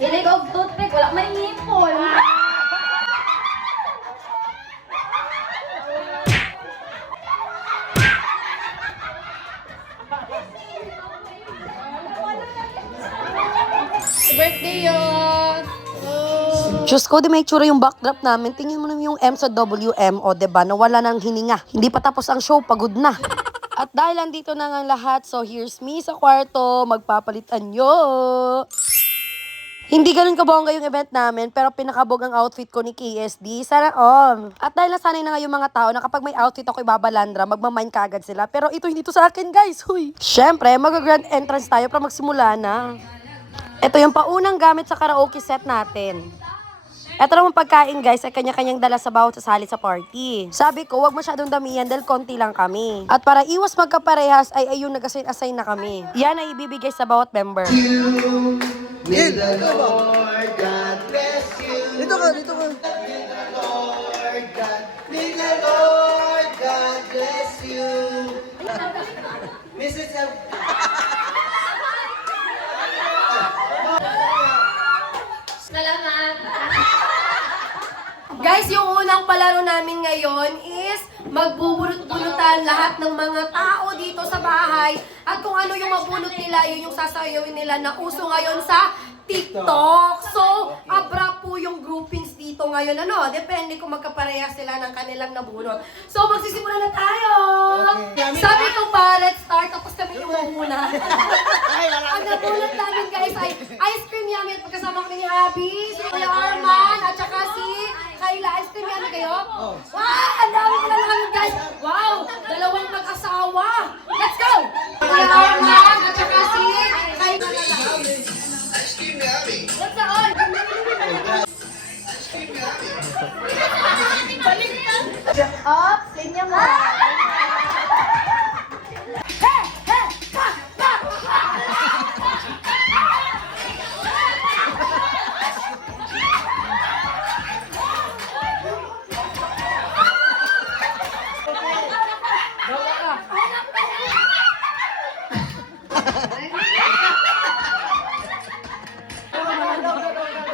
Hilig og toothpick, wala may ngipon. Birthday yun! Diyos ko, di may tsura yung backdrop namin. Tingin mo naman yung M sa WM, o diba, nawala ng hininga. Hindi pa tapos ang show, pagod na. At dahil andito na nga lahat, so here's me sa kwarto, magpapalitan nyo. Hindi ganun kabongga yung event namin, pero pinakabog ang outfit ko ni KSD. Sana all. At dahil nasanay na nga yung mga tao na kapag may outfit ako ibabalandra, magmamind kagad sila. Pero ito hindi to sa akin, guys. Huy. Syempre, mag-grand entrance tayo para magsimula na. Ito yung paunang gamit sa karaoke set natin. Ito naman pagkain, guys, ay kanya-kanyang dala sa bawat sasali sa party. Sabi ko, wag masyadong damihan dahil konti lang kami. At para iwas magkaparehas, ay ayun, nag-assign na kami. Yan ay ibibigay sa bawat member. May the Lord God bless you. Dito ka, dito ka. May the Lord God, may the Lord God bless you. Mrs. F. Salamat. Guys, yung unang palaro namin ngayon is magbubunot-bunutan lahat ng mga tao dito sa bahay. At kung ano yung mabunot nila, yun yung sasayawin nila na uso ngayon sa TikTok. So, abra po yung groupings dito ngayon. Ano, depende kung magkapareha sila ng kanilang nabunot. So, magsisimula na tayo! Sabi ko pa, let's start. Tapos kami yung muna. Ang nabunot namin, guys, ay ice cream yummy at pagkasama kami ni Abby, si Kuya Arman, at saka si Kayla. Ice cream yummy kayo? Wow! Ang dami pala namin, guys! Wow! Dalawang mag-asawa! Let's go! Kuya Arman, at saka si Kayla. What's the on? Up, kanya mo.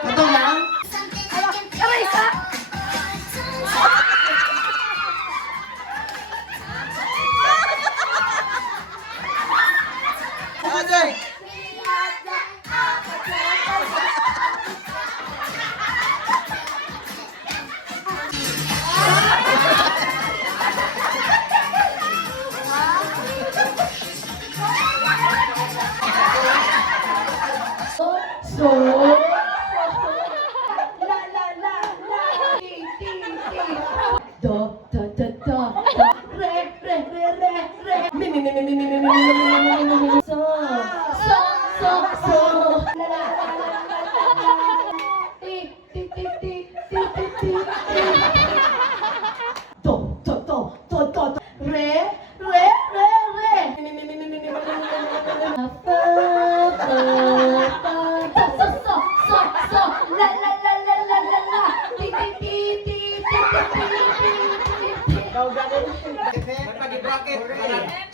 Ito lang? Aray ka! Ajay!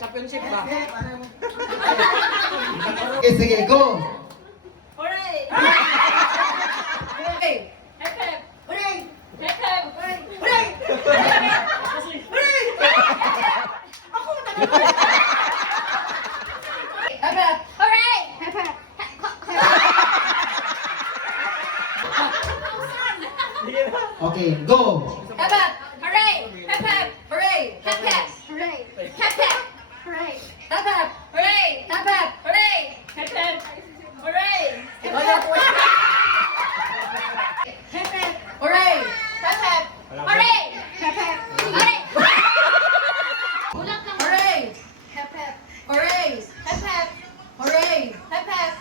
Championship ba? Okay, sige, go! Hooray! Hey! Hep hep! Hooray! Hep hep! Hooray! Hooray! Hooray! Hep hep! Okay, go! Hep hep! Hooray! Hep hep! Hooray! Hep hep! Hooray! Hep hep! Hooray! Hep hep! Hooray! Hep hep! Hooray! Hep hep! Hooray! Wala po. Hep hep! Hooray! Hep hep! Hooray! Hep hep! Hooray! Kulang lang. Hooray! Hep hep! Hooray! Hep hep! Hooray! Hep hep!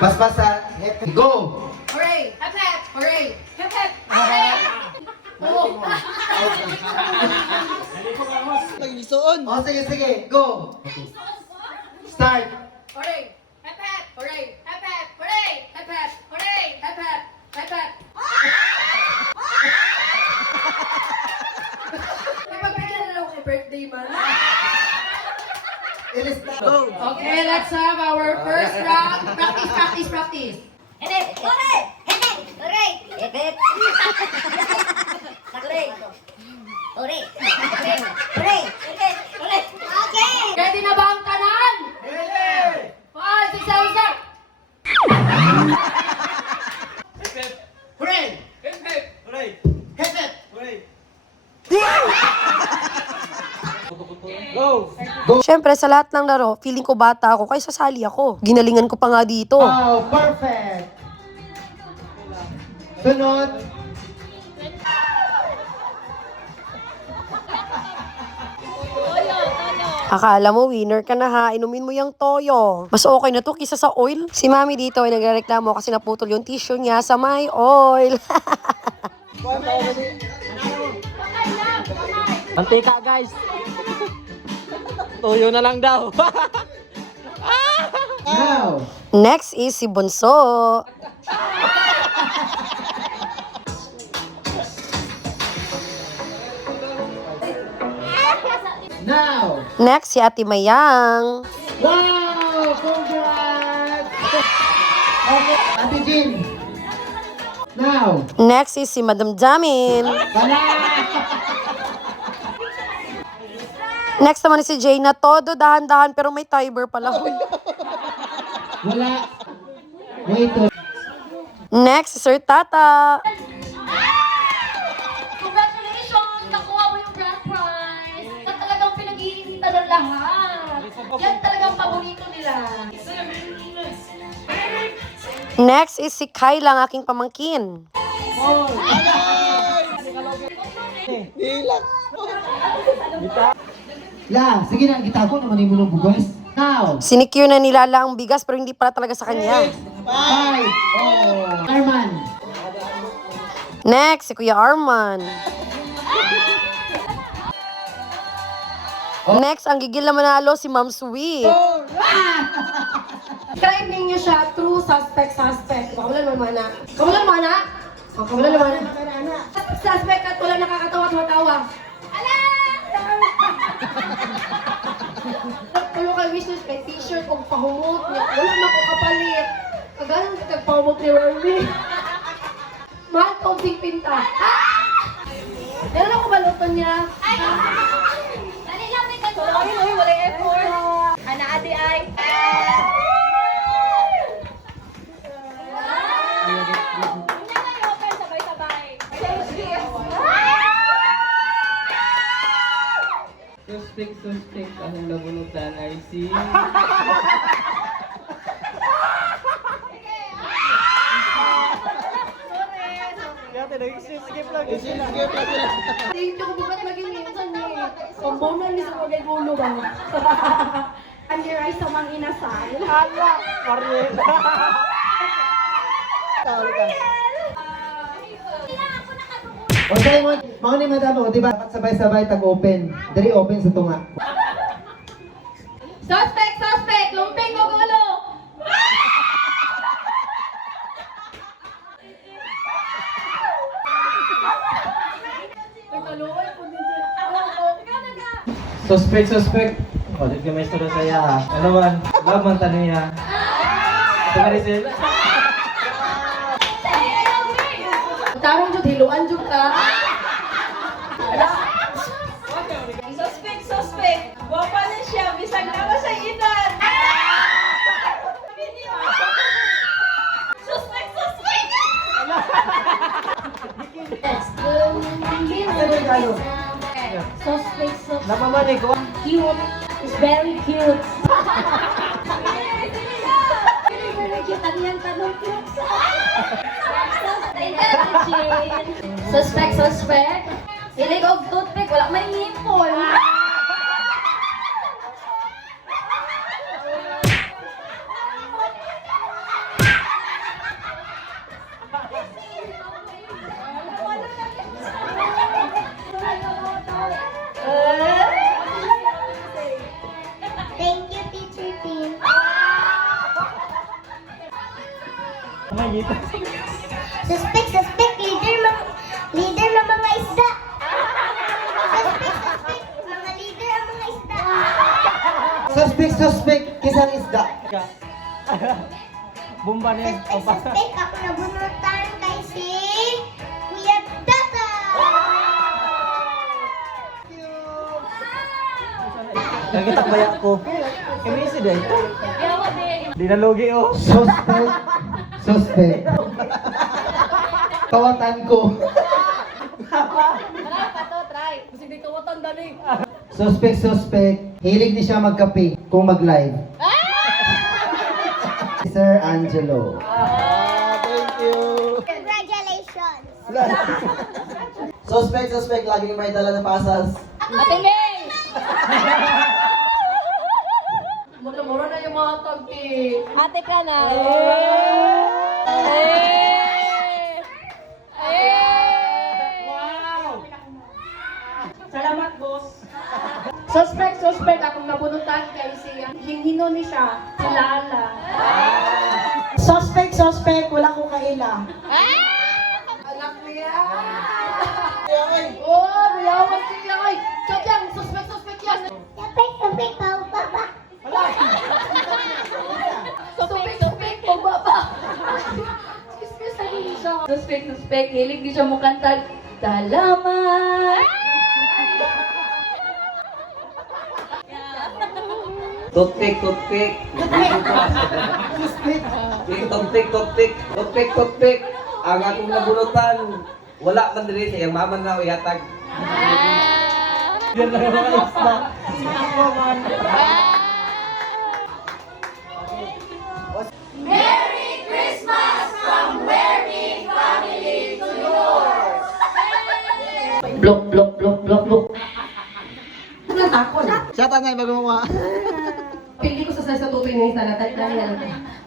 Paspasa, go! Hooray! Hep hep! Hooray! Hep hep! Hooray! Naglisuon! O, sige, sige, go! Start! Hooray! Hep hep! Hooray! Hep hep! Hooray! Hep hep! Hooray! Hep hep! Hep hep! May pagbigyan na lang ako birthday man. It is time! Okay, let's have our first round. Practice. Hooray! Hooray! Hooray! Hooray! Hooray! Hooray! Hooray! Okay! Ready na ba ang tanan? Ready! 5, 6, 7, start! Hooray! Hip hip! Hooray! Hip hip! Hooray! Go! Siyempre, sa lahat ng laro, feeling ko bata ako, kaya sasali ako. Ginalingan ko pa nga dito. Wow, perfect! Sunod. Akala mo, winner ka na ha. Inumin mo yung toyo. Mas okay na to kisa sa oil. Si mami dito ay nagrereklamo kasi naputol yung tissue niya sa may oil. Mantika guys! Tuyo na lang daw. Now. Next is si Bunso. Now. Next, si Ate Mayang. Wow! Congrats! Okay, Ate Jean. Now. Next is si Madam Jamin. Wala! Next naman is si Jay na todo dahan-dahan pero may timer pala. Wala. Wait. Next, si Sir Tata. Congratulations! Nakuha mo yung grand prize! Yan talagang pinag-iinitan ng lahat! Yan talagang paborito nila! Next is si Kyla, ang aking pamangkin. La, sige na, gitago naman yung mulong bugas. Now. Sinicure na nilala ang bigas pero hindi pala talaga sa kanya. 5. Oh. Arman. Next, si Kuya Arman. Next, ang gigil na manalo si Ma'am Sweet. Describe ninyo siya, true suspect. Kawalan mo mana. Kawalan mo na. Suspect at wala nakakatawa at matawa. Pero kay Mrs. kay t-shirt kung pahumot niya, wala na ko kapalit. Kagalan ka kagpahumot ni Remy. Mahal ko pinta. Meron ako balutan niya. Dali lang, may kanto! Ay, wala effort! Ana, ate ay! Suspect, ang nabunutan ay si... Thank you kung bakit maging minsan eh. Pambonan ni sa mga gulo ba? Andiray sa mga inasal. Hala! Mariel! O tayo mo, mga ni madam mo, di ba? Dapat sabay-sabay tag-open. Dari open sa tunga. Suspect! Lumping mo gulo! Suspect! Ulit ka may istorya saya ha. Ano man? Laban tanong niya. Ito ka rin sila. Tarong jud, hiluan jud ka. Suspect! Wapa na siya, bisag naman sa edad! Suspect! Suspect. Napamanig ko. Cute. It's very cute. Very cute. Ano yan tanong cute? Suspect! Hilig og toothpick, wala may ngipon! Thank you, Teacher Tim. Suspect, leader ng mga isda. Suspect, mga leader ang mga isda. Suspect Suspect, kisang isda. Bomba niya. Suspect, suspect. Ako nabunutan kay si Kuya Tata. Nakita baya ko. Kami si Day. Di nalugi oh. Suspect. Kawatan ko. Suspect. Hilig di siya magkape kung mag-live. Sir Angelo. Thank you. Congratulations. Suspect. Laging may dala na pasas. Mura na yung mga tagti. Ate ka na. Salamat, boss. Suspect. Akong nabunutan kay siya. Hinghino ni siya. Si Lala. Suspect, wala ko kaila. Anak niya. Oh, niyawan siya. Ay, check yan. Suspect yan. Suspect, papa. Suspect, pagbaba. Excuse na rin siya. Suspect, hilig di siya mo kanta. Salamat. Toothpick. Toothpick. Ang akong nabunutan, wala man diri sa iyang mama na uyatag. Yan lang yung mga isda. Blok. Natakot. Siya tangay bago mo. Pili ko sa tutoy na yung salatat dahil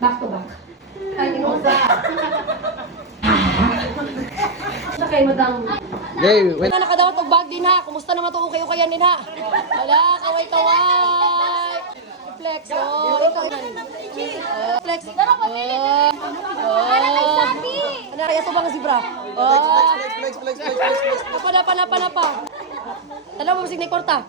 back to back. Ay, inusa. Sa kay madam. Hey, wait. Nakadawat og bag din ha. Kumusta naman to kayo kayan din ha? Wala, kaway. Flex. Oh, ito. Flex. Ano kaya to bang zebra? Flex. Napa. Alam mo, masig na korta.